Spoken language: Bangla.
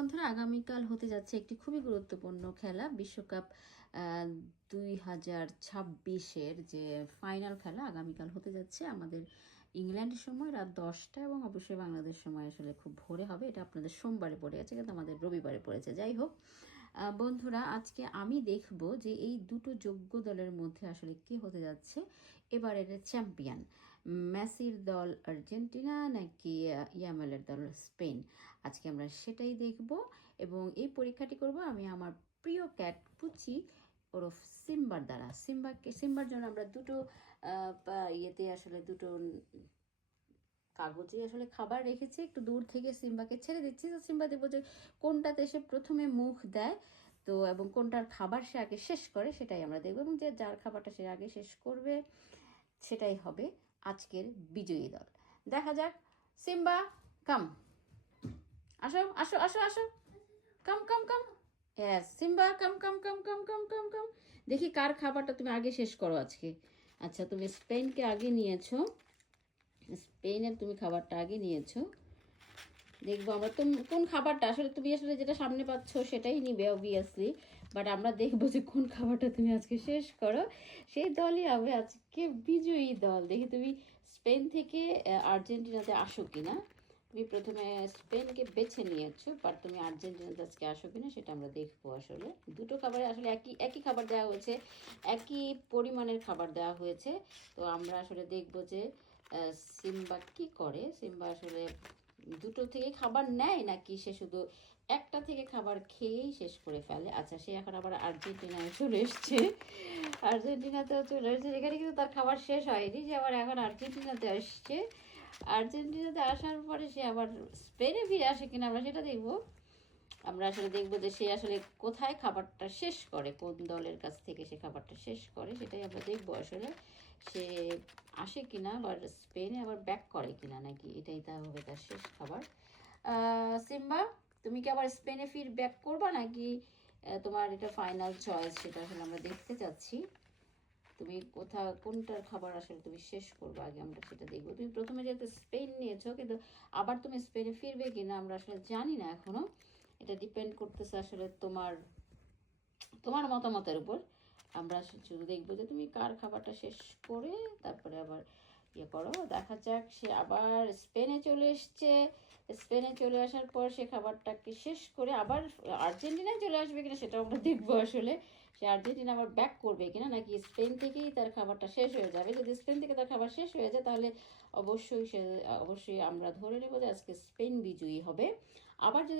বন্ধুরা, আগামীকাল হতে যাচ্ছে একটি খুবই গুরুত্বপূর্ণ খেলা, বিশ্বকাপ 2026-এর যে ফাইনাল খেলা আগামীকাল হতে যাচ্ছে আমাদের ইংল্যান্ডের সময় রাত 10টা, এবং অবশ্যই বাংলাদেশ সময় আসলে খুব ভোরে হবে। এটা আপনাদের সোমবারে পড়ে আছে, কিন্তু আমাদের রবিবারে পড়েছে। যাই হোক বন্ধুরা, আজকে আমি দেখব যে এই দুটো যোগ্য দলের মধ্যে আসলে কে হতে যাচ্ছে এবারের চ্যাম্পিয়ন। মেসির দল আর্জেন্টিনা নাকি ইয়ামালের দল স্পেন। আজকে আমরা সেটাই দেখব, এবং এই পরীক্ষাটি করব আমি আমার প্রিয় ক্যাট পুচি ওরফ সিম্বার দ্বারা। সিম্বার জন্য আমরা দুটো ইয়েতে আসলে দুটো কাগজে আসলে খাবার রেখেছি, একটু দূর থেকে সিম্বাকে ছেড়ে দিচ্ছি। তো সিম্বা দেখবো যে কোনটাতে সে প্রথমে মুখ দেয়, তো এবং কোনটার খাবার সে আগে শেষ করে সেটাই আমরা দেখবো, এবং যে যার খাবারটা সে আগে শেষ করবে সেটাই হবে আজকের বিজয়ী দল। দেখা যাক। সিম্বা, কাম, আসো আসো আসো আসো, কাম কাম কাম। হ্যাঁ সিম্বা, কাম কাম কাম কাম কাম কাম কাম। দেখি কার খাবারটা তুমি আগে শেষ করো আজকে। আচ্ছা, তুমি স্পেনকে আগে নিয়েছো, স্পেনের তুমি খাবারটা আগে নিয়েছো। দেখবো আমরা তুমি কোন খাবারটা আসলে তুমি আসলে যেটা সামনে পাচ্ছ সেটাই নিবে অবভিয়াসলি, বাট আমরা দেখবো যে কোন খাবারটা তুমি আজকে শেষ করো, সেই দলই হবে আজকে বিজয়ী দল। দেখি তুমি স্পেন থেকে আর্জেন্টিনাতে আসো কিনা। তুমি প্রথমে স্পেনকে বেছে নিয়েছো, বাট তুমি আর্জেন্টিনাতে আজকে আসো কিনা সেটা আমরা দেখবো। আসলে দুটো খাবারে আসলে একই একই খাবার দেওয়া হয়েছে, একই পরিমাণের খাবার দেওয়া হয়েছে। তো আমরা আসলে দেখবো যে সিম্বা কি করে। সিম্বা আসলে দুটো থেকে খাবার নেয় নাকি সে শুধু একটা থেকে খাবার খেয়েই শেষ করে ফেলে। আচ্ছা, সে এখন আবার আর্জেন্টিনায় চলে এসছে, আর্জেন্টিনাতেও চলে এসছে, এখানে কিন্তু তার খাবার শেষ হয়নি, সে আবার এখন আর্জেন্টিনাতে আসছে। আর্জেন্টিনাতে আসার পরে সে আবার স্পেনে ফিরে আসে কিনা আমরা সেটা দেখবো। আমরা আসলে দেখবো যে সে আসলে কোথায় খাবারটা শেষ করে, কোন দলের কাছ থেকে সে খাবারটা শেষ করে সেটাই আমরা দেখবো। আসলে সে আসে কিনা, আবার স্পেনে আবার ব্যাক করে কিনা, নাকি এটাই তা হবে তার শেষ খাবার। সিম্বা, তুমি কি আবার স্পেনে ব্যাক করবা, নাকি তোমার এটা ফাইনাল চয়েস, সেটা আসলে আমরা দেখতে চাচ্ছি। তুমি কোনটার খাবার আসলে তুমি শেষ করবে আগে আমরা সেটা দেখবো। তুমি প্রথমে যেহেতু স্পেন নিয়েছো, কিন্তু আবার তুমি স্পেনে ফিরবে কিনা আমরা আসলে জানি না এখনো। এটা ডিপেন্ড করতেছে আসলে তোমার তোমার মতামতের উপর। আমরা শুধু দেখবো যে তুমি কার খাবারটা শেষ করে তারপরে আবার ইয়ে করো। দেখা যাক, সে আবার স্পেনে চলে এসছে। স্পেনে চলে আসার পর সে খাবারটাকে শেষ করে আবার আর্জেন্টিনায় চলে আসবে কিনা সেটাও আমরা দেখবো। আসলে সে আর্জেন্টিনা আবার ব্যাক করবে কিনা, নাকি স্পেন থেকেই তার খাবারটা শেষ হয়ে যাবে। যদি স্পেন থেকে তার খাবার শেষ হয়ে যায় তাহলে অবশ্যই আমরা ধরে নেবো যে আজকে স্পেন বিজয়ী হবে। আবার যদি